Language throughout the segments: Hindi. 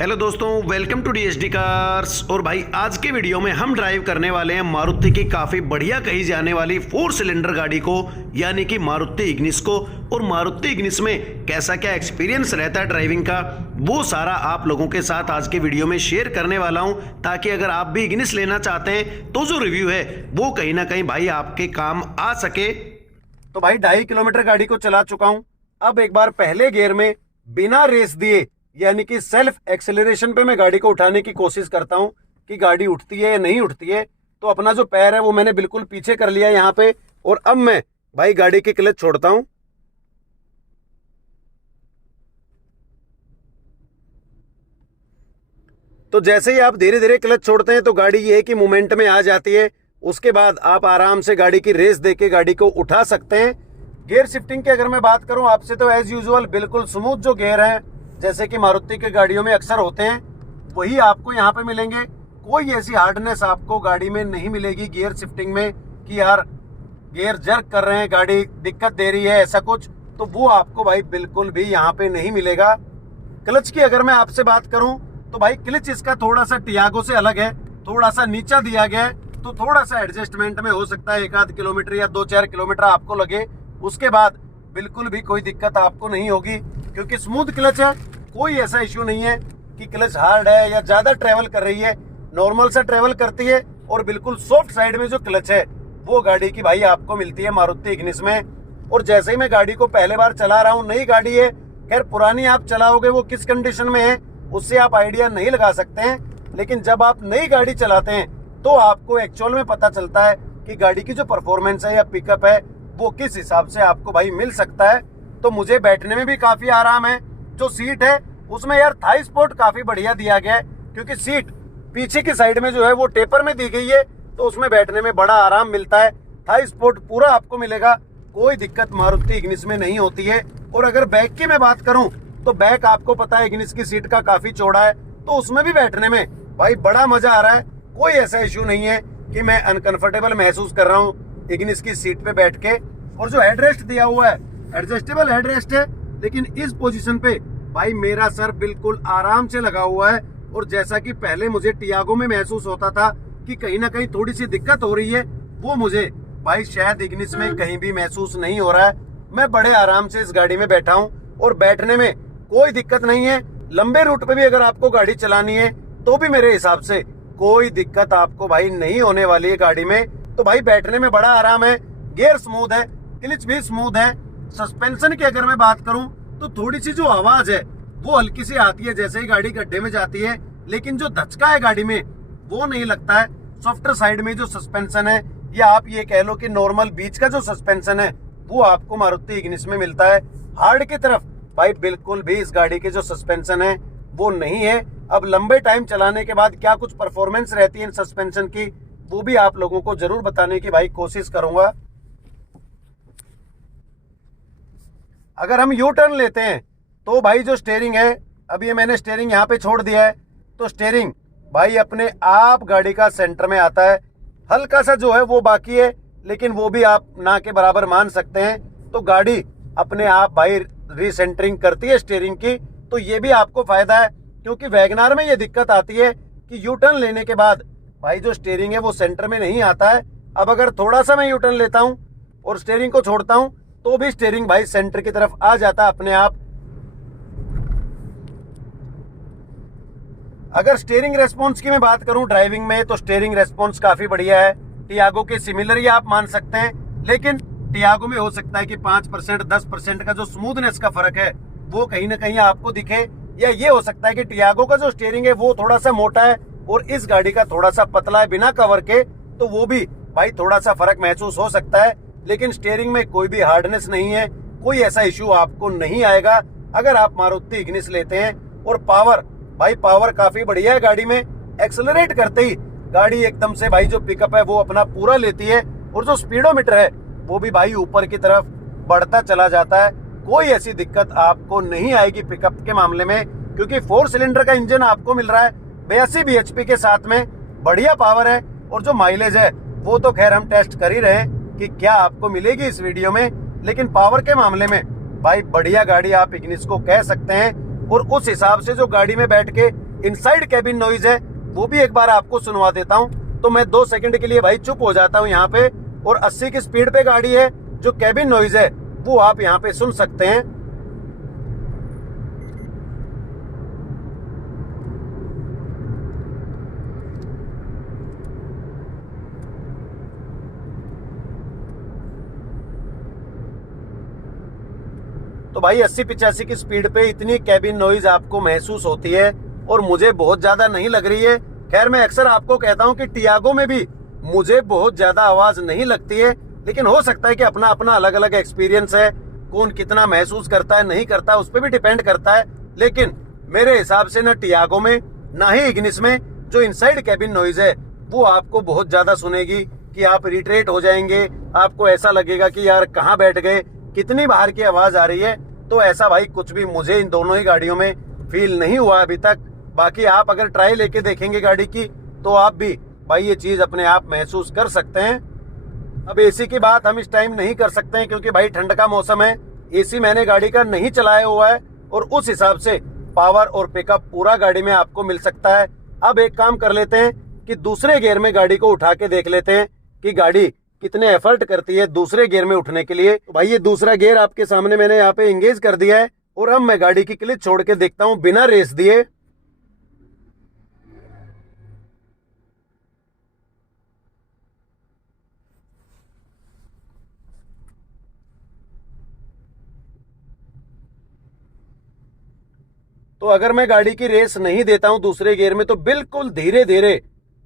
हेलो दोस्तों, वेलकम टू डीएसडी कार्स। और भाई आज के वीडियो में हम ड्राइव करने वाले हैं मारुति की काफ़ी बढ़िया कही जाने वाली 4 सिलेंडर गाड़ी को, यानी कि मारुति इग्निस को। और मारुति इग्निस में कैसा क्या एक्सपीरियंस रहता है ड्राइविंग का, वो सारा आप लोगों के साथ आज के वीडियो में शेयर करने वाला हूं, ताकि अगर आप भी इग्निस लेना चाहते हैं तो जो रिव्यू है वो कहीं ना कहीं भाई आपके काम आ सके। तो भाई 2.5 किलोमीटर गाड़ी को चला चुका हूं। अब एक बार पहले गियर में बिना रेस दिए, यानी कि सेल्फ एक्सेलरेशन पे मैं गाड़ी को उठाने की कोशिश करता हूं कि गाड़ी उठती है या नहीं उठती है। तो अपना जो पैर है वो मैंने बिल्कुल पीछे कर लिया यहाँ पे, और अब मैं भाई गाड़ी की क्लच छोड़ता हूं। तो जैसे ही आप धीरे धीरे क्लच छोड़ते हैं तो गाड़ी ये है कि मूवमेंट में आ जाती है। उसके बाद आप आराम से गाड़ी की रेस देके गाड़ी को उठा सकते हैं। गियर शिफ्टिंग की अगर मैं बात करूं आपसे, तो एज यूजुअल बिल्कुल स्मूथ जो गियर है, जैसे कि मारुति की गाड़ियों में अक्सर होते हैं, वही आपको यहाँ पे मिलेंगे। कोई ऐसी हार्डनेस आपको गाड़ी में नहीं मिलेगी गियर शिफ्टिंग में कि यार गियर जर्क कर रहे हैं, गाड़ी दिक्कत दे रही है, ऐसा कुछ तो वो आपको भाई बिल्कुल भी यहाँ पे नहीं मिलेगा। क्लच की अगर मैं आपसे बात करूं तो भाई क्लच इसका थोड़ा सा टियागो से अलग है, थोड़ा सा नीचा दिया गया है, तो थोड़ा सा एडजस्टमेंट में हो सकता है 1-8 किलोमीटर या 2-4 किलोमीटर आपको लगे। उसके बाद बिल्कुल भी कोई दिक्कत आपको नहीं होगी, क्योंकि स्मूथ क्लच है। कोई ऐसा इश्यू नहीं है कि क्लच हार्ड है या ज्यादा ट्रेवल कर रही है, नॉर्मल सा ट्रेवल करती है। और बिल्कुल सॉफ्ट साइड में जो क्लच है वो गाड़ी की भाई आपको मिलती है मारुति इग्निस में। और जैसे ही मैं गाड़ी को पहले बार चला रहा हूँ, नई गाड़ी है, खैर पुरानी आप चलाओगे वो किस कंडीशन में है उससे आप आइडिया नहीं लगा सकते हैं, लेकिन जब आप नई गाड़ी चलाते हैं तो आपको एक्चुअल में पता चलता है कि गाड़ी की जो परफॉर्मेंस है या पिकअप है वो किस हिसाब से आपको भाई मिल सकता है। तो मुझे बैठने में भी काफी आराम है। जो सीट है उसमें यार थाई सपोर्ट काफी बढ़िया दिया गया है, क्योंकि सीट पीछे की साइड में जो है वो टेपर में दी गई है, तो उसमें बैठने में बड़ा आराम मिलता है। थाई सपोर्ट पूरा आपको मिलेगा, कोई दिक्कत मारुति इग्निस में नहीं होती है। और अगर बैक की मैं बात करूं तो बैक आपको पता है इग्निस की सीट का काफी चौड़ा है, तो उसमें भी बैठने में भाई बड़ा मजा आ रहा है। कोई ऐसा इश्यू नहीं है कि मैं अनकंफर्टेबल महसूस कर रहा हूँ इग्निस की सीट पे बैठ के। और जो हेडरेस्ट दिया हुआ है एडजस्टेबल हेडरेस्ट है, लेकिन इस पोजीशन पे भाई मेरा सर बिल्कुल आराम से लगा हुआ है। और जैसा कि पहले मुझे टियागो में महसूस होता था कि कहीं ना कहीं थोड़ी सी दिक्कत हो रही है, वो मुझे भाई शायद इग्निस में कहीं भी महसूस नहीं हो रहा है। मैं बड़े आराम से इस गाड़ी में बैठा हूँ और बैठने में कोई दिक्कत नहीं है। लंबे रूट पे भी अगर आपको गाड़ी चलानी है तो भी मेरे हिसाब से कोई दिक्कत आपको भाई नहीं होने वाली है गाड़ी में। तो भाई बैठने में बड़ा आराम है, गियर स्मूथ है, क्लच भी स्मूथ है। सस्पेंशन की अगर मैं बात करूं तो थोड़ी सी जो आवाज है वो हल्की सी आती है जैसे ही गाड़ी गड्ढे में जाती है, लेकिन जो धचका है गाड़ी में वो नहीं लगता है। सॉफ्टर साइड में जो सस्पेंशन है, या आप ये कह लो कि नॉर्मल बीच का जो सस्पेंशन है, वो आपको मारुति इग्निस में मिलता है। हार्ड की तरफ भाई बिल्कुल भी इस गाड़ी के जो सस्पेंशन है वो नहीं है। अब लंबे टाइम चलाने के बाद क्या कुछ परफॉर्मेंस रहती है इन सस्पेंशन की, वो भी आप लोगों को जरूर बताने की भाई कोशिश करूंगा। अगर हम यू टर्न लेते हैं तो भाई जो स्टीयरिंग है, अब ये मैंने स्टीयरिंग यहाँ पे छोड़ दिया है, तो स्टीयरिंग भाई अपने आप गाड़ी का सेंटर में आता है। हल्का सा जो है वो बाकी है, लेकिन वो भी आप ना के बराबर मान सकते हैं। तो गाड़ी अपने आप भाई रीसेंटरिंग करती है स्टीयरिंग की, तो ये भी आपको फायदा है। क्योंकि वैगनार में ये दिक्कत आती है कि यू टर्न लेने के बाद भाई जो स्टीयरिंग है वो सेंटर में नहीं आता है। अब अगर थोड़ा सा मैं यू टर्न लेता हूँ और स्टीयरिंग को छोड़ता हूँ तो भी स्टीयरिंग भाई सेंटर की तरफ आ जाता है अपने आप। अगर स्टीयरिंग रेस्पॉन्स की मैं बात करूं ड्राइविंग में, तो स्टीयरिंग रेस्पॉन्स काफी बढ़िया है। टियागो के सिमिलर ही आप मान सकते हैं, लेकिन टियागो में हो सकता है कि 5% 10% का जो स्मूथनेस का फर्क है वो कहीं ना कहीं आपको दिखे, या ये हो सकता है कि टियागो का जो स्टीयरिंग है वो थोड़ा सा मोटा है और इस गाड़ी का थोड़ा सा पतला है बिना कवर के, तो वो भी भाई थोड़ा सा फर्क महसूस हो सकता है। लेकिन स्टीयरिंग में कोई भी हार्डनेस नहीं है, कोई ऐसा इश्यू आपको नहीं आएगा अगर आप मारुति इग्निस लेते हैं। और पावर भाई पावर काफी बढ़िया है गाड़ी में। एक्सेलरेट करते ही गाड़ी एकदम से भाई जो पिकअप है वो अपना पूरा लेती है, और जो स्पीडोमीटर है वो भी भाई ऊपर की तरफ बढ़ता चला जाता है। कोई ऐसी दिक्कत आपको नहीं आएगी पिकअप के मामले में, क्योंकि 4 सिलेंडर का इंजन आपको मिल रहा है 82 bhp के साथ में, बढ़िया पावर है। और जो माइलेज है वो तो खैर हम टेस्ट कर ही रहे हैं कि क्या आपको मिलेगी इस वीडियो में, लेकिन पावर के मामले में भाई बढ़िया गाड़ी आप इग्निस को कह सकते हैं। और उस हिसाब से जो गाड़ी में बैठ के इनसाइड कैबिन नॉइज है वो भी एक बार आपको सुनवा देता हूँ। तो मैं 2 सेकंड के लिए भाई चुप हो जाता हूँ यहाँ पे, और 80 की स्पीड पे गाड़ी है, जो कैबिन नॉइज है वो आप यहाँ पे सुन सकते हैं। तो भाई 80-85 की स्पीड पे इतनी कैबिन नॉइज आपको महसूस होती है, और मुझे बहुत ज्यादा नहीं लग रही है। खैर मैं अक्सर आपको कहता हूं कि टियागो में भी मुझे बहुत ज्यादा आवाज नहीं लगती है, लेकिन हो सकता है कि अपना अपना अलग अलग एक्सपीरियंस है, कौन कितना महसूस करता है नहीं करता है उस पर भी डिपेंड करता है। लेकिन मेरे हिसाब से ना टियागो में ना ही इग्निस में जो इनसाइड कैबिन नॉइज है वो आपको बहुत ज्यादा सुनेगी कि आप रिट्रेट हो जाएंगे, आपको ऐसा लगेगा कि यार कहाँ बैठ गए, कितनी बाहर की आवाज आ रही है। तो ऐसा भाई कुछ भी मुझे इन दोनों ही गाड़ियों में फील नहीं हुआ अभी तक। बाकी आप अगर ट्राई लेके देखेंगे गाड़ी की तो आप भी भाई ये चीज अपने आप महसूस कर सकते हैं। अब एसी की बात हम इस टाइम नहीं कर सकते हैं क्योंकि भाई ठंड का मौसम है, एसी मैंने गाड़ी का नहीं चलाया हुआ है, और उस हिसाब से पावर और पिकअप पूरा गाड़ी में आपको मिल सकता है। अब एक काम कर लेते हैं कि दूसरे गियर में गाड़ी को उठा के देख लेते हैं कि गाड़ी कितने एफर्ट करती है दूसरे गियर में उठने के लिए। तो भाई ये दूसरा गियर आपके सामने मैंने यहाँ पे एंगेज कर दिया है, और अब मैं गाड़ी की क्लिच छोड़ के देखता हूँ बिना रेस दिए। तो अगर मैं गाड़ी की रेस नहीं देता हूं दूसरे गियर में तो बिल्कुल धीरे धीरे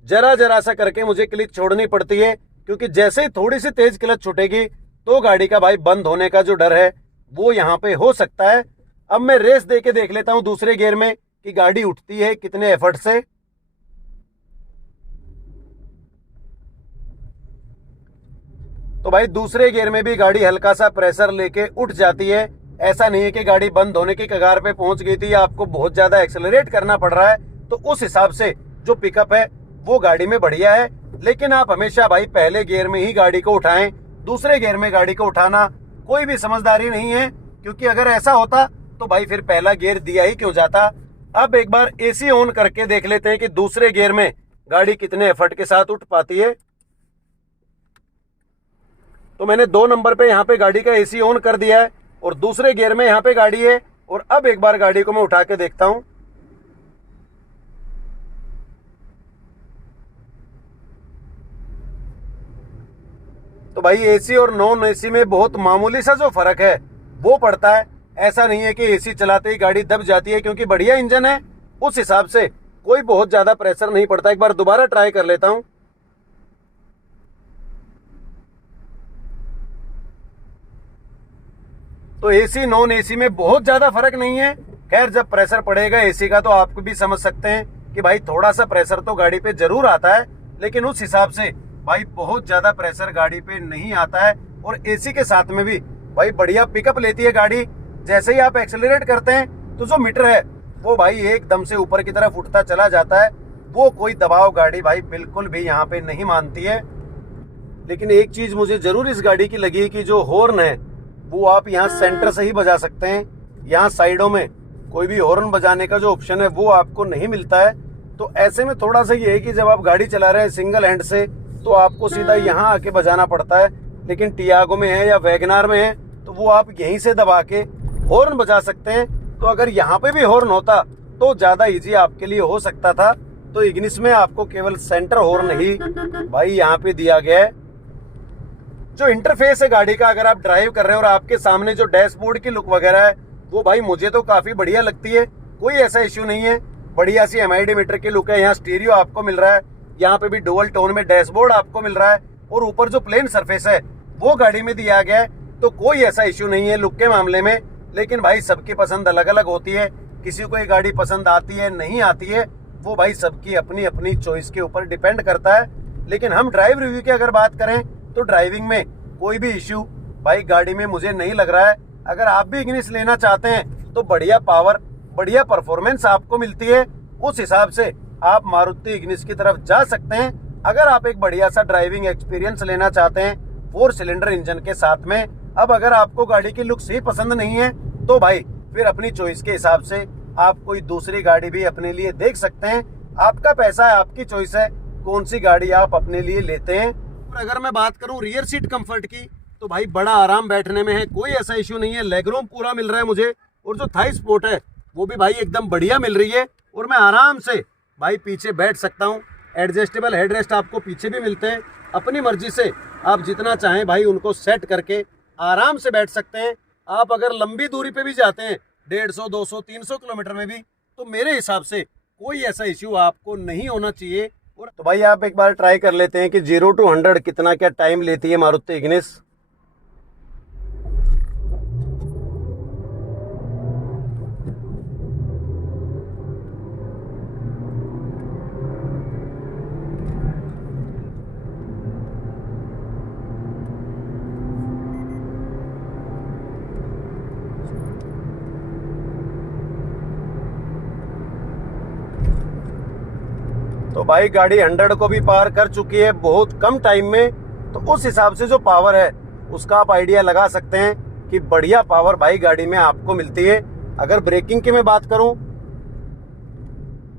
जरा जरा सा करके मुझे क्लिच छोड़नी पड़ती है, क्योंकि जैसे ही थोड़ी सी तेज क्लच छूटेगी तो गाड़ी का भाई बंद होने का जो डर है वो यहाँ पे हो सकता है। अब मैं रेस दे के देख लेता हूं दूसरे गियर में कि गाड़ी उठती है कितने एफर्ट से। तो भाई दूसरे गियर में भी गाड़ी हल्का सा प्रेशर लेके उठ जाती है। ऐसा नहीं है कि गाड़ी बंद होने की कगार पे पहुंच गई थी या आपको बहुत ज्यादा एक्सेलरेट करना पड़ रहा है, तो उस हिसाब से जो पिकअप है वो गाड़ी में बढ़िया है। लेकिन आप हमेशा भाई पहले गियर में ही गाड़ी को उठाएं, दूसरे गियर में गाड़ी को उठाना कोई भी समझदारी नहीं है, क्योंकि अगर ऐसा होता तो भाई फिर पहला गियर दिया ही क्यों जाता। अब एक बार एसी ऑन करके देख लेते हैं कि दूसरे गियर में गाड़ी कितने एफर्ट के साथ उठ पाती है। तो मैंने 2 नंबर पे यहाँ पे गाड़ी का एसी ऑन कर दिया है, और दूसरे गियर में यहाँ पे गाड़ी है, और अब एक बार गाड़ी को मैं उठा के देखता हूं। तो भाई एसी और नॉन एसी में बहुत मामूली सा जो फर्क है वो पड़ता है। ऐसा नहीं है कि एसी चलाते ही गाड़ी दब जाती है, क्योंकि बढ़िया इंजन है उस हिसाब से कोई बहुत ज्यादा प्रेशर नहीं पड़ता। एक बार दोबारा ट्राई कर लेता हूं। तो एसी नॉन एसी में बहुत ज्यादा फर्क नहीं है। खैर जब प्रेशर पड़ेगा एसी का तो आप भी समझ सकते हैं कि भाई थोड़ा सा प्रेशर तो गाड़ी पे जरूर आता है, लेकिन उस हिसाब से भाई बहुत ज्यादा प्रेशर गाड़ी पे नहीं आता है। और एसी के साथ में भी भाई बढ़िया पिकअप लेती है गाड़ी। जैसे ही आप एक्सेलरेट करते हैं तो जो मीटर है वो भाई एकदम से ऊपर की तरफ उठता चला जाता है। वो कोई दबाव गाड़ी भाई बिल्कुल भी यहाँ पे नहीं मानती है। लेकिन एक चीज मुझे जरूर इस गाड़ी की लगी कि जो हॉर्न है वो आप यहाँ सेंटर से ही बजा सकते हैं। यहाँ साइडों में कोई भी हॉर्न बजाने का जो ऑप्शन है वो आपको नहीं मिलता है। तो ऐसे में थोड़ा सा ये है कि जब आप गाड़ी चला रहे हैं सिंगल हैंड से तो आपको सीधा यहाँ आके बजाना पड़ता है। लेकिन टियागो में है या वैगनार में है तो वो आप यहीं से दबा के हॉर्न बजा सकते हैं। तो अगर यहाँ पे भी हॉर्न होता तो ज्यादा इजी आपके लिए हो सकता था। तो इग्निस में आपको केवल सेंटर हॉर्न ही भाई यहाँ पे दिया गया है। जो इंटरफेस है गाड़ी का, अगर आप ड्राइव कर रहे हैं और आपके सामने जो डैशबोर्ड की लुक वगैरह है वो भाई मुझे तो काफी बढ़िया लगती है। कोई ऐसा इश्यू नहीं है, बढ़िया सी एमआईडी मीटर की लुक है। यहाँ स्टीरियो आपको मिल रहा है, यहाँ पे भी डुअल टोन में डैशबोर्ड आपको मिल रहा है, और ऊपर जो प्लेन सरफेस है वो गाड़ी में दिया गया है। तो कोई ऐसा इश्यू नहीं है लुक के मामले में। लेकिन भाई सबकी पसंद अलग अलग होती है, किसी को ये गाड़ी पसंद आती है नहीं आती है, वो भाई सबकी अपनी अपनी चॉइस के ऊपर डिपेंड करता है। लेकिन हम ड्राइव रिव्यू की अगर बात करें तो ड्राइविंग में कोई भी इश्यू भाई गाड़ी में मुझे नहीं लग रहा है। अगर आप भी इग्निस लेना चाहते हैं तो बढ़िया पावर बढ़िया परफॉर्मेंस आपको मिलती है, उस हिसाब से आप मारुति इग्निस की तरफ जा सकते हैं। अगर आप एक बढ़िया सा ड्राइविंग एक्सपीरियंस लेना चाहते हैं 4 सिलेंडर इंजन के साथ में। अब अगर आपको गाड़ी की लुक्स ही पसंद नहीं है तो भाई फिर अपनी चॉइस के हिसाब से आप कोई दूसरी गाड़ी भी अपने लिए देख सकते हैं। आपका पैसा है, आपकी चॉइस है कौन सी गाड़ी आप अपने लिए लेते हैं। और अगर मैं बात करूं रियर सीट कंफर्ट की, तो भाई बड़ा आराम बैठने में है, कोई ऐसा इश्यू नहीं है। लेग रूम पूरा मिल रहा है मुझे, और जो थाई सपोर्ट है वो भी भाई एकदम बढ़िया मिल रही है, और मैं आराम से भाई पीछे बैठ सकता हूँ। एडजस्टेबल हेडरेस्ट आपको पीछे भी मिलते हैं, अपनी मर्जी से आप जितना चाहें भाई उनको सेट करके आराम से बैठ सकते हैं। आप अगर लंबी दूरी पे भी जाते हैं 150, 200, 300 किलोमीटर में भी, तो मेरे हिसाब से कोई ऐसा इश्यू आपको नहीं होना चाहिए। और तो भाई आप एक बार ट्राई कर लेते हैं कि 0 to 100 कितना क्या टाइम लेती है मारुति इग्निस। तो भाई गाड़ी 100 को भी पार कर चुकी है बहुत कम टाइम में। तो उस हिसाब से जो पावर है उसका आप आइडिया लगा सकते हैं कि बढ़िया पावर भाई गाड़ी में आपको मिलती है। अगर ब्रेकिंग की मैं बात करूं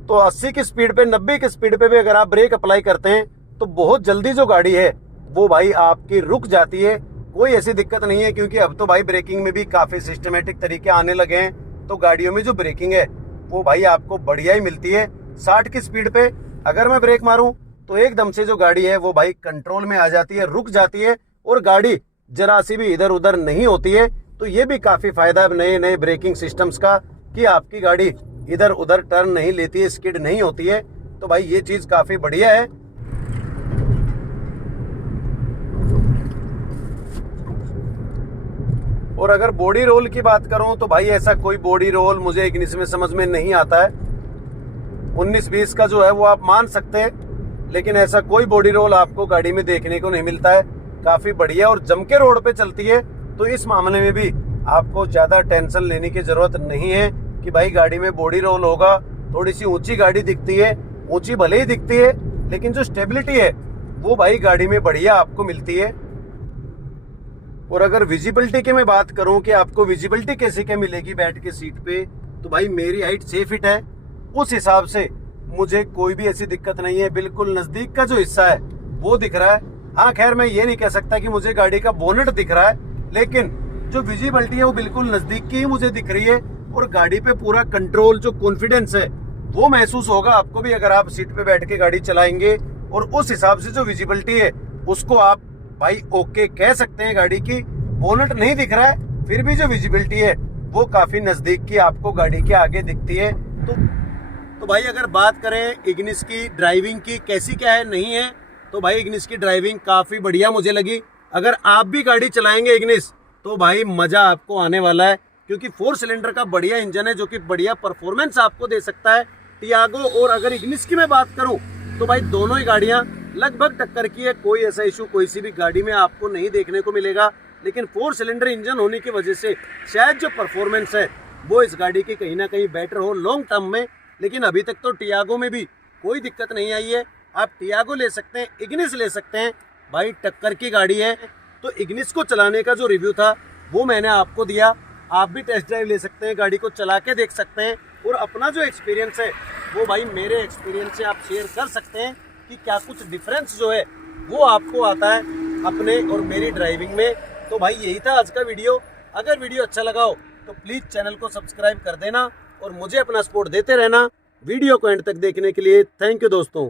तो 80 की स्पीड पे, 90 की स्पीड पे भी अगर आप ब्रेक अप्लाई करते हैं तो बहुत जल्दी जो गाड़ी है वो भाई आपकी रुक जाती है। कोई ऐसी दिक्कत नहीं है, क्योंकि अब तो भाई ब्रेकिंग में भी काफी सिस्टमेटिक तरीके आने लगे हैं। तो गाड़ियों में जो ब्रेकिंग है वो भाई आपको बढ़िया ही मिलती है। 60 की स्पीड पे अगर मैं ब्रेक मारूं तो एकदम से जो गाड़ी है वो भाई कंट्रोल में आ जाती है, रुक जाती है, और गाड़ी जरा सी भी इधर उधर नहीं होती है। तो ये भी काफी फायदा है नए नए ब्रेकिंग सिस्टम्स का कि आपकी गाड़ी इधर उधर टर्न नहीं लेती है, स्किड नहीं होती है। तो भाई ये चीज काफी बढ़िया है। और अगर बॉडी रोल की बात करूं तो भाई ऐसा कोई बॉडी रोल मुझे इग्निस में समझ में नहीं आता है। 19-20 का जो है वो आप मान सकते हैं, लेकिन ऐसा कोई बॉडी रोल आपको गाड़ी में देखने को नहीं मिलता है। काफी बढ़िया और जम के रोड पे चलती है। तो इस मामले में भी आपको ज्यादा टेंशन लेने की जरूरत नहीं है कि भाई गाड़ी में बॉडी रोल होगा। थोड़ी सी ऊंची गाड़ी दिखती है, ऊंची भले ही दिखती है, लेकिन जो स्टेबिलिटी है वो भाई गाड़ी में बढ़िया आपको मिलती है। और अगर विजिबिलिटी की मैं बात करूं कि आपको विजिबिलिटी कैसे क्या मिलेगी बैठ के सीट पे, तो भाई मेरी हाइट 6 फीट है, उस हिसाब से मुझे कोई भी ऐसी दिक्कत नहीं है। बिल्कुल नजदीक का जो हिस्सा है वो दिख रहा है। हाँ खैर मैं ये नहीं कह सकता कि मुझे गाड़ी का बोनेट दिख रहा है, लेकिन जो विजिबिलिटी है वो बिल्कुल नजदीक की ही मुझे दिख रही है। और गाड़ी पे पूरा कंट्रोल, जो कॉन्फिडेंस है वो महसूस होगा आपको भी अगर आप सीट पे बैठ के गाड़ी चलाएंगे। और उस हिसाब से जो विजिबिलिटी है उसको आप भाई ओके कह सकते हैं। गाड़ी की बोनेट नहीं दिख रहा है, फिर भी जो विजिबिलिटी है वो काफी नजदीक की आपको गाड़ी के आगे दिखती है। तो भाई अगर बात करें इग्निस की ड्राइविंग की कैसी क्या है नहीं है, तो भाई इग्निस की ड्राइविंग काफी बढ़िया मुझे लगी। अगर आप भी गाड़ी चलाएंगे इग्निस तो भाई मजा आपको आने वाला है, क्योंकि 4 सिलेंडर का बढ़िया इंजन है जो कि बढ़िया परफॉर्मेंस आपको दे सकता है। टियागो और अगर इग्निस की मैं बात करूं तो भाई दोनों ही गाड़ियां लगभग टक्कर की है। कोई ऐसा इशू कोई सी भी गाड़ी में आपको नहीं देखने को मिलेगा। लेकिन 4 सिलेंडर इंजन होने की वजह से शायद जो परफॉर्मेंस है वो इस गाड़ी की कहीं ना कहीं बेटर हो लॉन्ग टर्म में। लेकिन अभी तक तो टियागो में भी कोई दिक्कत नहीं आई है। आप टियागो ले सकते हैं, इग्निस ले सकते हैं, भाई टक्कर की गाड़ी है। तो इग्निस को चलाने का जो रिव्यू था वो मैंने आपको दिया। आप भी टेस्ट ड्राइव ले सकते हैं, गाड़ी को चला के देख सकते हैं, और अपना जो एक्सपीरियंस है वो भाई मेरे एक्सपीरियंस से आप शेयर कर सकते हैं कि क्या कुछ डिफरेंस जो है वो आपको आता है अपने और मेरी ड्राइविंग में। तो भाई यही था आज का वीडियो। अगर वीडियो अच्छा लगा हो तो प्लीज़ चैनल को सब्सक्राइब कर देना और मुझे अपना सपोर्ट देते रहना। वीडियो को एंड तक देखने के लिए थैंक यू दोस्तों।